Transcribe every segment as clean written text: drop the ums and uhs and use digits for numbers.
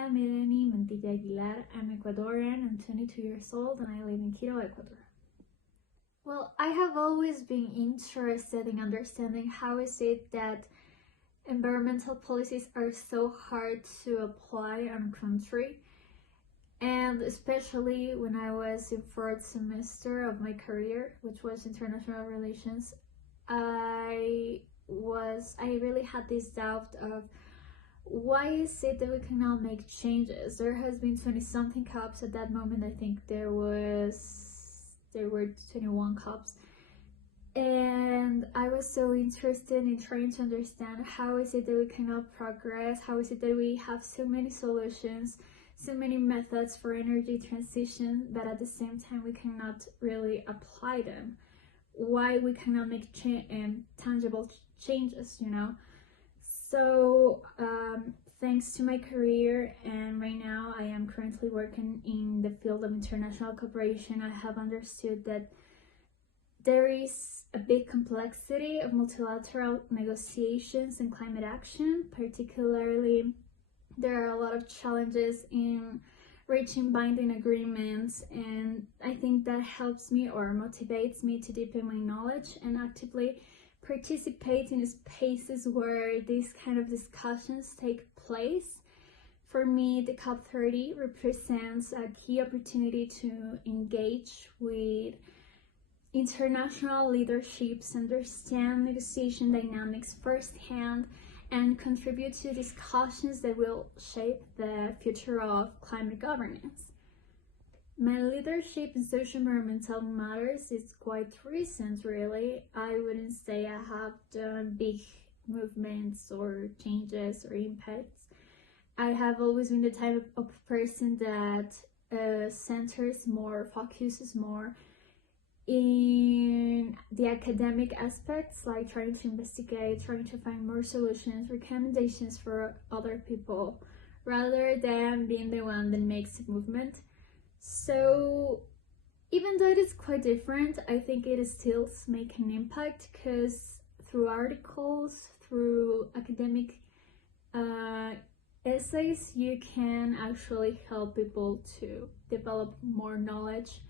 am Mantilla. I'm Ecuadorian, I'm 22 years old, and I live in Quito, Ecuador. Well, I have always been interested in understanding how is it that environmental policies are so hard to apply on country, and especially when I was in fourth semester of my career, which was international relations. I really had this doubt of why is it that we cannot make changes. There has been 20 something COPs at that moment. I think there were 21 COPs, and I was so interested in trying to understand how is it that we cannot progress, how is it that we have so many solutions, so many methods for energy transition, but at the same time we cannot really apply them. Why we cannot make tangible changes, you know? So thanks to my career, and right now I am currently working in the field of international cooperation, I have understood that there is a big complexity of multilateral negotiations and climate action. Particularly, there are a lot of challenges in reaching binding agreements, and I think that helps me or motivates me to deepen my knowledge and actively participate in spaces where these kind of discussions take place. For me, the COP30 represents a key opportunity to engage with international leaderships, understand negotiation dynamics firsthand, and contribute to discussions that will shape the future of climate governance. My leadership in social environmental matters is quite recent, really. I wouldn't say I have done big movements or changes or impacts. I have always been the type of person that focuses more in the academic aspects, like trying to investigate, trying to find more solutions, recommendations for other people, rather than being the one that makes the movement. So even though it is quite different, I think it is still making an impact, because through articles, through academic essays, you can actually help people to develop more knowledge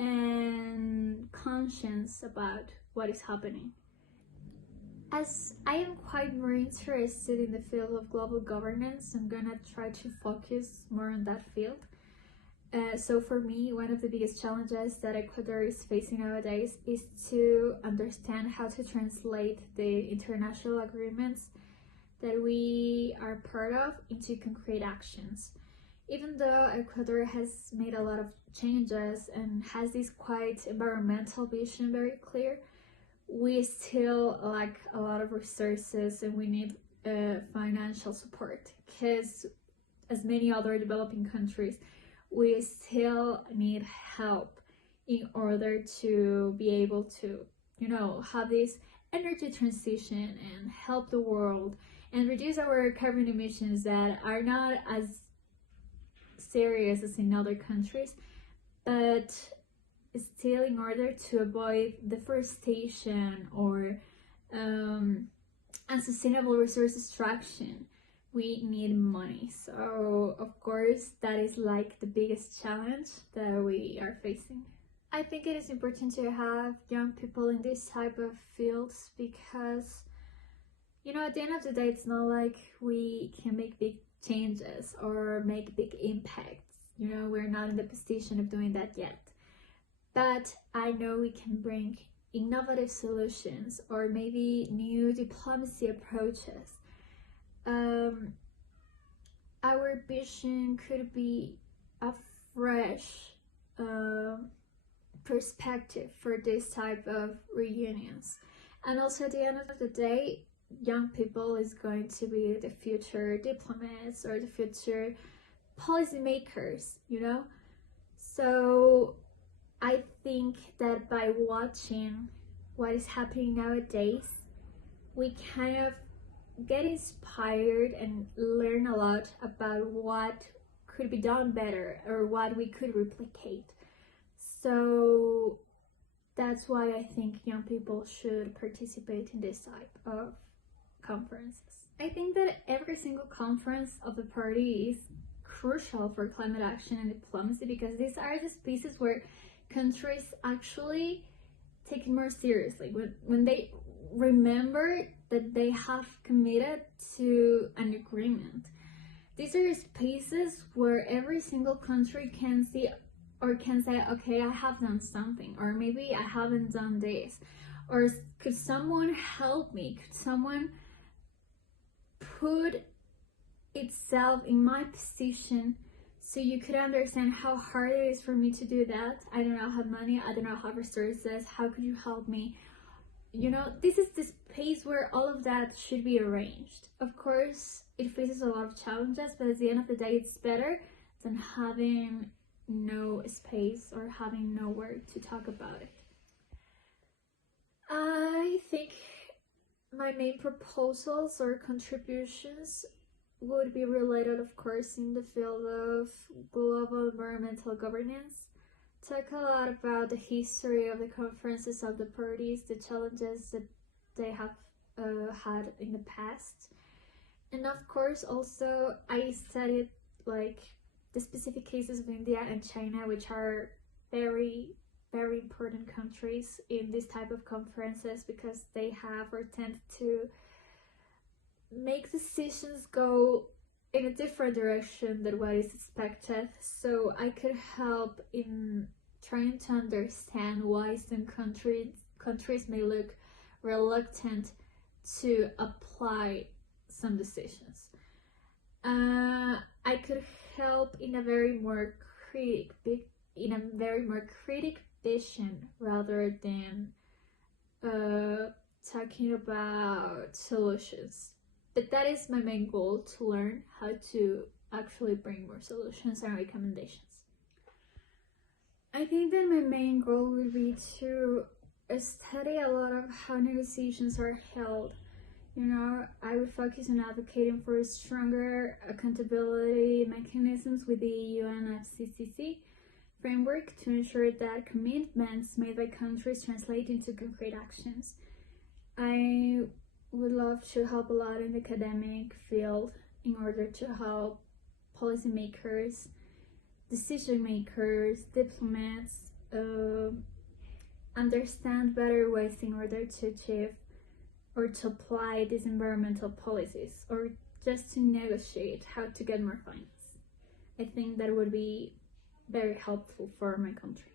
and conscience about what is happening. As I am quite more interested in the field of global governance, I'm gonna try to focus more on that field. So for me, one of the biggest challenges that Ecuador is facing nowadays is to understand how to translate the international agreements that we are part of into concrete actions. Even though Ecuador has made a lot of changes and has this quite environmental vision very clear, we still lack a lot of resources, and we need financial support, because as many other developing countries, we still need help in order to be able to, have this energy transition and help the world and reduce our carbon emissions that are not as serious as in other countries, but still, in order to avoid deforestation or unsustainable resource extraction, we need money. So of course that is like the biggest challenge that we are facing. I think it is important to have young people in this type of fields, because at the end of the day, it's not like we can make big changes or make big impacts. We're not in the position of doing that yet, but I know we can bring innovative solutions or maybe new diplomacy approaches. Our vision could be a fresh perspective for this type of reunions. And also, at the end of the day, young people is going to be the future diplomats or the future policymakers, So I think that by watching what is happening nowadays, we kind of get inspired and learn a lot about what could be done better or what we could replicate. So that's why I think young people should participate in this type of conferences. I think that every single conference of the party is crucial for climate action and diplomacy, because these are the spaces where countries actually take it more seriously, when they remember that they have committed to an agreement. These are spaces where every single country can see or can say, okay, I have done something, or maybe I haven't done this, or could someone help me? Could someone put itself in my position so you could understand how hard it is for me to do that? I do not have money, I do not have resources, how could you help me? You know, this is the space where all of that should be arranged. Of course, it faces a lot of challenges, but at the end of the day, it's better than having no space or having nowhere to talk about it. I think my main proposals or contributions would be related, of course, in the field of global environmental governance. Talk a lot about the history of the conferences of the parties, the challenges that they have had in the past. And of course, also, I studied like the specific cases of India and China, which are very, very important countries in this type of conferences, because they have or tend to make decisions go in a different direction than what is expected. So I could help in trying to understand why some countries may look reluctant to apply some decisions. I could help in a very more critic vision, rather than talking about solutions. But that is my main goal, to learn how to actually bring more solutions and recommendations. I think that my main goal would be to study a lot of how negotiations are held. You know, I would focus on advocating for stronger accountability mechanisms with the UNFCCC framework to ensure that commitments made by countries translate into concrete actions. I would love to help a lot in the academic field in order to help policymakers, decision makers, diplomats understand better ways in order to achieve or to apply these environmental policies, or just to negotiate how to get more finance. I think that would be very helpful for my country.